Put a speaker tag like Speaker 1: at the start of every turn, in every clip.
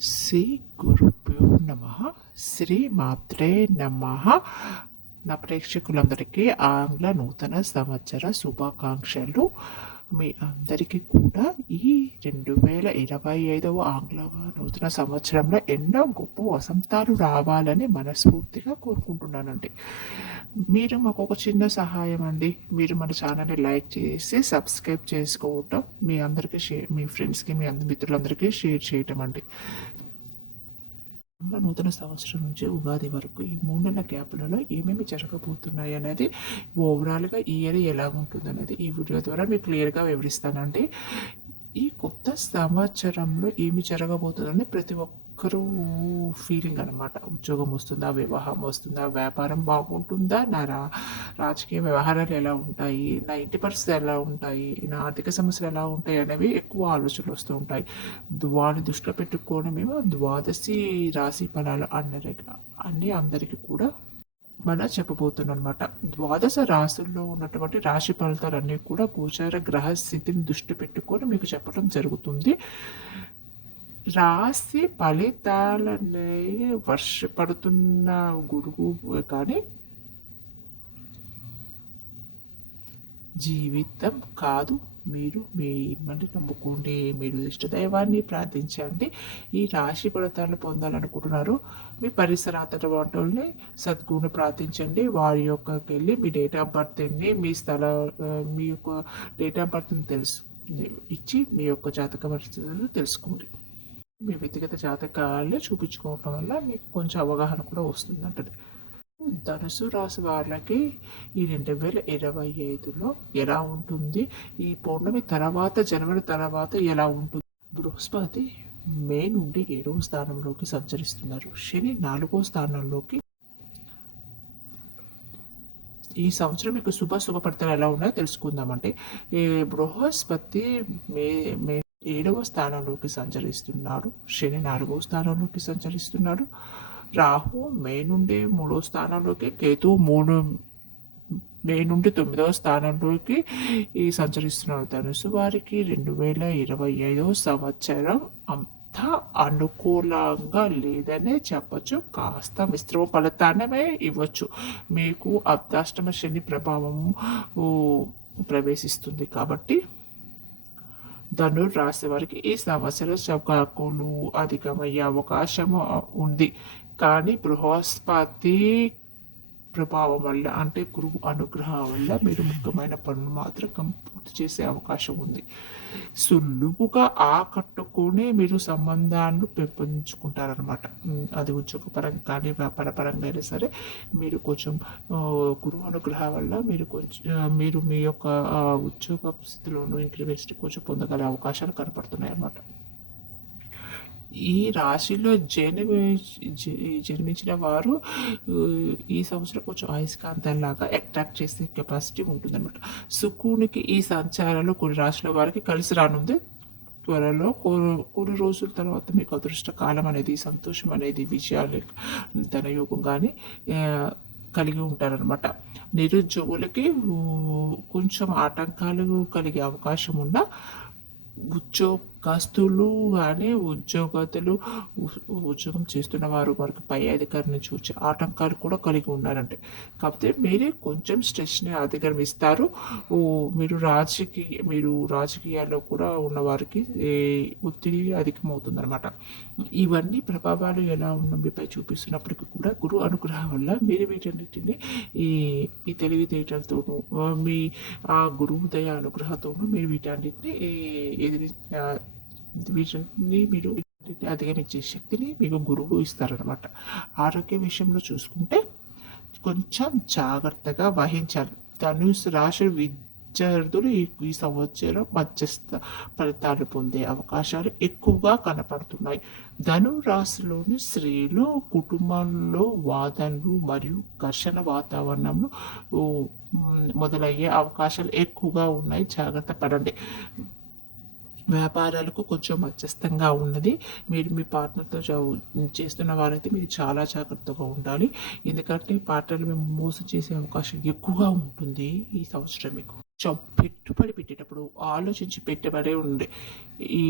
Speaker 1: శ్రీ గురుభ్యో నమ. శ్రీ మాత్రే నమ. నా ప్రేక్షకులందరికీ ఆంగ్ల నూతన సంవత్సర శుభాకాంక్షలు. మీ అందరికీ కూడా ఈ రెండు వేల ఇరవై ఐదవ ఆంగ్ల నూతన సంవత్సరంలో ఎన్నో గొప్ప వసంతాలు రావాలని మనస్ఫూర్తిగా కోరుకుంటున్నానండి. మీరు మాకు ఒక చిన్న సహాయం అండి. మీరు మన ఛానల్ని లైక్ చేసి సబ్స్క్రైబ్ చేసుకోవటం మీ అందరికీ షేర్ మీ ఫ్రెండ్స్కి మీ అందరి మిత్రులందరికీ షేర్ చేయటం అండి. ఆంగ్ల నూతన సంవత్సరం నుంచి ఉగాది వరకు ఈ మూడు నెలల గ్యాప్లలో ఏమేమి జరగబోతున్నాయి అనేది ఓవరాల్గా ఈ ఇయర్ ఎలా ఉంటుంది అనేది ఈ వీడియో ద్వారా మీకు క్లియర్గా వివరిస్తానండి. ఈ కొత్త సంవత్సరంలో ఏమి జరగబోతుందని ప్రతి ఒక్కరూ ఫీలింగ్ అనమాట ఉద్యోగం వస్తుందా వివాహం వస్తుందా వ్యాపారం బాగుంటుందా నా రా రాజకీయ వ్యవహారాలు ఎలా ఉంటాయి నా ఇంటి పరిస్థితి ఎలా ఉంటాయి నా ఆర్థిక సమస్యలు ఎలా ఉంటాయి అనేవి ఎక్కువ ఆలోచనలు వస్తూ ఉంటాయి. వాని దృష్టిలో పెట్టుకోవడం మేము ద్వాదశి రాశి ఫలాలు అన్న అన్ని అందరికీ కూడా మన చెప్పబోతున్నాం అనమాట ద్వాదశ రాసుల్లో ఉన్నటువంటి రాశి ఫలితాలన్నీ కూడా గోచార గ్రహ స్థితిని దృష్టి పెట్టుకొని మీకు చెప్పడం జరుగుతుంది. రాశి ఫలితాలనే వర్ష పడుతున్న గురువు కానీ జీవితం కాదు. మీరు మీ మిమ్మల్ని నమ్ముకోండి మీరు ఇష్టదైవాన్ని ప్రార్థించండి. ఈ రాశి ఫలితాలను పొందాలనుకుంటున్నారు. మీ పరిసర అంతట వంటల్ని సద్గుణ ప్రార్థించండి. వారి యొక్కకి వెళ్ళి మీ డేట్ ఆఫ్ బర్త్ని మీ స్థల మీ యొక్క డేట్ ఆఫ్ బర్త్ని తెలుసు ఇచ్చి మీ యొక్క జాతక పరిస్థితులను తెలుసుకోండి. మీ వ్యక్తిగత జాతకాలు చూపించుకోవటం వల్ల మీకు కొంచెం అవగాహన కూడా వస్తుంది అంటది ధనుసు రాశి వాళ్ళకి ఈ రెండు వేల ఇరవై ఐదులో ఎలా ఉంటుంది? ఈ పౌర్ణమి తర్వాత జనవరి తర్వాత ఎలా ఉంటుంది? బృహస్పతి మే నుండి ఏడవ స్థానంలోకి సంచరిస్తున్నారు. శని నాలుగో స్థానంలోకి. ఈ సంవత్సరం మీకు శుభ శుభ ఫలితాలు ఎలా ఉన్నాయో తెలుసుకుందామంటే ఈ బృహస్పతి మే మే ఏడవ స్థానంలోకి సంచరిస్తున్నాడు శని నాలుగవ స్థానంలోకి సంచరిస్తున్నాడు రాహు మే నుండి మూడవ స్థానంలోకి కేతు మూడు మే నుండి తొమ్మిదవ స్థానంలోకి ఈ సంచరిస్తున్నారు. ధనుసు వారికి రెండు వేల ఇరవై ఐదవ సంవత్సరం అంత అనుకూలంగా లేదనే చెప్పచ్చు. కాస్త మిశ్రమ ఫలితానమే ఇవ్వచ్చు. మీకు అర్ధాష్టమ శని ప్రభావం ప్రవేశిస్తుంది కాబట్టి ధను రాసే వారికి ఈ సంవత్సరం శకాకులు అధికమయ్యే అవకాశం ఉంది. కానీ బృహస్పతి ప్రభావం వల్ల అంటే గురువు అనుగ్రహం వల్ల మీరు ముఖ్యమైన పనులు మాత్రం పూర్తి చేసే అవకాశం ఉంది. సులువుగా ఆకట్టుకుని మీరు సంబంధాన్ని పెంపొందించుకుంటారనమాట అది ఉద్యోగపరంగా కానీ వ్యాపారపరంగా అయినా సరే మీరు కొంచెం గురువు అనుగ్రహం వల్ల మీరు కొంచెం మీరు మీ యొక్క ఉద్యోగ స్థితిలోనూ ఇంక్రిమెంట్స్ కొంచెం పొందగల అవకాశాలు కనపడుతున్నాయి అన్నమాట ఈ రాశిలో జన్మి జన్మించిన వారు ఈ సంవత్సరం కొంచెం అయస్కాంతంలాగా అట్రాక్ట్ చేసే కెపాసిటీ ఉంటుందన్నమాట. సుకునికి ఈ సంచారాలు కొన్ని రాశుల వారికి కలిసి రానుంది. త్వరలో కొన్ని రోజుల తర్వాత మీకు అదృష్ట కాలం అనేది సంతోషం అనేది విజయాలు ధనయోగం కానీ కలిగి ఉంటారనమాట నిరుద్యోగులకి కొంచెం ఆటంకాలు కలిగే అవకాశం ఉన్న కాస్తులు కానీ ఉద్యోగతులు ఉద్యోగం చేస్తున్న వారు వారికి పై అధికారిని చూచి ఆటంకాలు కూడా కలిగి ఉన్నారంటే. కాకపోతే మీరే కొంచెం స్ట్రెస్ని అధిగమిస్తారు. మీరు రాజకీయ మీరు రాజకీయాల్లో కూడా ఉన్న వారికి ఒత్తిడి అధికమవుతుందనమాట ఇవన్నీ ప్రభావాలు ఎలా ఉన్న మీపై చూపిస్తున్నప్పటికీ కూడా గురు అనుగ్రహం వల్ల మీరు వీటన్నిటిని ఈ ఈ తెలివితేటలతోనూ మీ ఆ గురువు దయ అనుగ్రహంతోనూ మీరు వీటన్నిటిని ఎదిరి వీటిని మీరు అధిగమించే శక్తిని మీకు గురువు ఇస్తారనమాట ఆరోగ్య విషయంలో చూసుకుంటే కొంచెం జాగ్రత్తగా వహించాలి. ధనుసు రాశి విద్యార్థులు ఈ సంవత్సరం మధ్యస్థ ఫలితాలు పొందే అవకాశాలు ఎక్కువగా కనపడుతున్నాయి. ధను రాశిలోని స్త్రీలు కుటుంబంలో వాదనలు మరియు ఘర్షణ వాతావరణంలో మొదలయ్యే అవకాశాలు ఎక్కువగా ఉన్నాయి. జాగ్రత్త పడండి. వ్యాపారాలకు కొంచెం మధ్యస్థంగా ఉన్నది. మీరు మీ పార్ట్నర్తో చేస్తున్న వారైతే మీరు చాలా జాగ్రత్తగా ఉండాలి. ఎందుకంటే పార్ట్నర్లు మేము మోసం చేసే అవకాశం ఎక్కువగా ఉంటుంది ఈ సంవత్సరం మీకు. పెట్టుబడి పెట్టేటప్పుడు ఆలోచించి పెట్టుబడే ఉండే. ఈ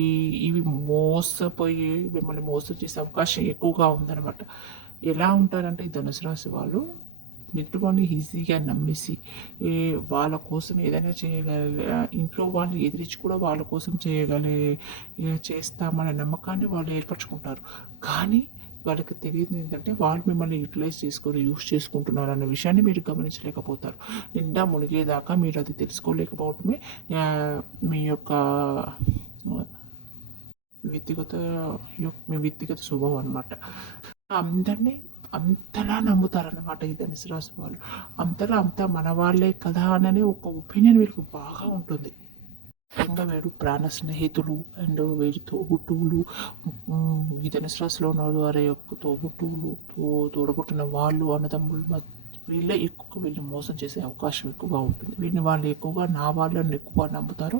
Speaker 1: ఇవి మోసపోయి మిమ్మల్ని మోసం చేసే అవకాశం ఎక్కువగా ఉందన్నమాట. ఎలా ఉంటారంటే ఈ ధనుసు రాశి వాళ్ళు నిద్రపోని ఈజీగా నమ్మేసి వాళ్ళ కోసం ఏదైనా చేయగల ఇంట్లో వాళ్ళు ఎదిరించి కూడా వాళ్ళ కోసం చేయగలే చేస్తామనే నమ్మకాన్ని వాళ్ళు ఏర్పరచుకుంటారు. కానీ వాళ్ళకి తెలియదు ఏంటంటే వాళ్ళు మిమ్మల్ని యూటిలైజ్ చేసుకొని యూస్ చేసుకుంటున్నారు అన్న విషయాన్ని మీరు గమనించలేకపోతారు. నిండా మునిగేదాకా మీరు అది తెలుసుకోలేకపోవడమే మీ యొక్క వ్యక్తిగత మీ వ్యక్తిగత స్వభావం అనమాట అందరినీ అంతలా నమ్ముతారనమాట ఈ ధనుసు రాశి వాళ్ళు. అంతలా అంతా మన వాళ్ళే కదా అని ఒక ఒపీనియన్ వీళ్ళకి బాగా ఉంటుంది. ఇంకా వీడు ప్రాణ స్నేహితులు అండ్ వీడి తోబుట్టువులు ఈ ధనుసు రాశిలో ఉన్న వారి యొక్క తోబుట్టువులు తో తోడబుట్టిన వాళ్ళు అన్నదమ్ములు వీళ్ళే ఎక్కువ వీళ్ళు మోసం చేసే అవకాశం ఎక్కువగా ఉంటుంది. వీళ్ళని వాళ్ళు ఎక్కువగా నా వాళ్ళని ఎక్కువగా నమ్ముతారో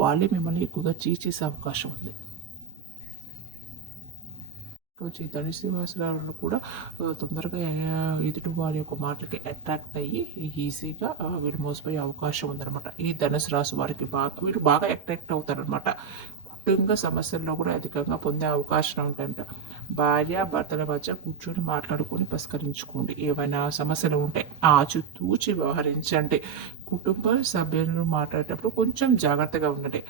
Speaker 1: వాళ్ళే మిమ్మల్ని ఎక్కువగా చీచేసే అవకాశం ఉంది. చైతన్య ధనుసు కూడా తొందరగా ఎదుటి వారి యొక్క మాటలకి అట్రాక్ట్ అయ్యి ఈజీగా వీరు వీళ్ళు మోసపోయే అవకాశం ఉందన్నమాట. ఈ ధనుసు రాశి వారికి బాగా వీళ్ళు బాగా అట్రాక్ట్ అవుతారనమాట కుటుంబ సమస్యల్లో కూడా అధికంగా పొందే అవకాశం ఉంటాయంట. భార్య భర్తల మధ్య కూర్చొని మాట్లాడుకొని పరిష్కరించుకోండి ఏమైనా సమస్యలు ఉంటే ఆచితూచి వ్యవహరించండి. కుటుంబ సభ్యులను మాట్లాడేటప్పుడు కొంచెం జాగ్రత్తగా ఉండండి.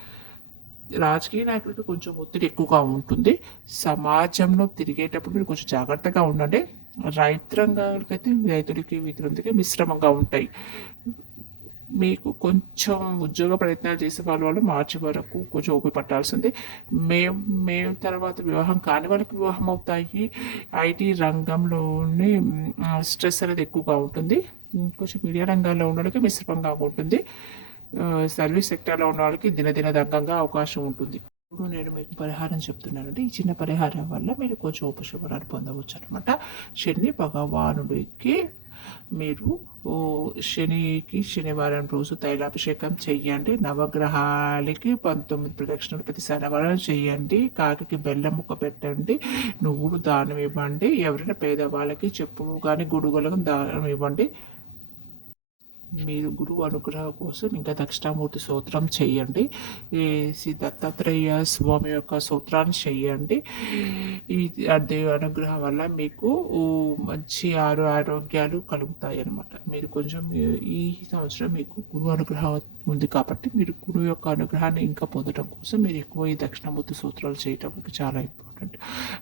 Speaker 1: రాజకీయ నాయకులకి కొంచెం ఒత్తిడి ఎక్కువగా ఉంటుంది. సమాజంలో తిరిగేటప్పుడు మీరు కొంచెం జాగ్రత్తగా ఉండండి. రైతాంగాలకైతే రైతులకి వీతులకి మిశ్రమంగా ఉంటాయి. మీకు కొంచెం ఉద్యోగ ప్రయత్నాలు చేసే వాళ్ళ వాళ్ళు మార్చి వరకు కొంచెం ఓపిక పట్టాల్సింది. మేము మేము తర్వాత వివాహం కాని వాళ్ళకి వివాహం అవుతాయి. ఐటీ రంగంలోనే స్ట్రెస్ అనేది ఎక్కువగా ఉంటుంది. కొంచెం మీడియా రంగాల్లో ఉండడానికి మిశ్రమంగా ఉంటుంది. సర్వీస్ సెక్టర్లో ఉన్న వాళ్ళకి దినదినదంగా అవకాశం ఉంటుంది. ఇప్పుడు నేను మీకు పరిహారం చెప్తున్నానంటే ఈ చిన్న పరిహారం వల్ల మీరు కొంచెం ఉపశమనాన్ని పొందవచ్చు అనమాట శని భగవానుడికి మీరు ఓ, శనికి శనివారం రోజు తైలాభిషేకం చెయ్యండి. నవగ్రహాలకి పంతొమ్మిది ప్రదక్షిణలు ప్రతి శనివారం చెయ్యండి. కాకి బెల్లం ముక్క పెట్టండి. నువ్వులు దానం ఇవ్వండి. ఎవరైనా పేదవాళ్ళకి చెప్పులు కానీ గుడుగులకు దానం ఇవ్వండి. మీరు గురువు అనుగ్రహం కోసం ఇంకా దక్షిణామూర్తి స్తోత్రం చేయండి. శ్రీ దత్తాత్రేయ స్వామి యొక్క స్తోత్రాన్ని చేయండి. ఈ ఆ అనుగ్రహం వల్ల మీకు మంచి ఆరో ఆరోగ్యాలు కలుగుతాయి అన్నమాట మీరు కొంచెం ఈ- సంవత్సరం మీకు గురువు అనుగ్రహం ఉంది కాబట్టి మీరు గురువు యొక్క అనుగ్రహాన్ని ఇంకా పొందడం కోసం మీరు ఎక్కువ ఈ దక్షిణామూర్తి సూత్రాలు చేయటం చాలా ఇంపార్టెంట్.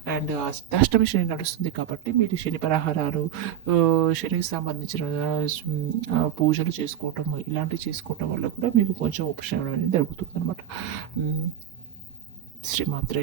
Speaker 1: అండ్ uh, అష్టమి శని నడుస్తుంది కాబట్టి మీరు శని పరాహారాలు uh, శనికి సంబంధించిన uh, పూజలు చేసుకోవటం ఇలాంటివి చేసుకోవటం వల్ల కూడా మీకు కొంచెం ఉపశమనం అనేది జరుగుతుంది అనమాట mm. శ్రీమాత్రే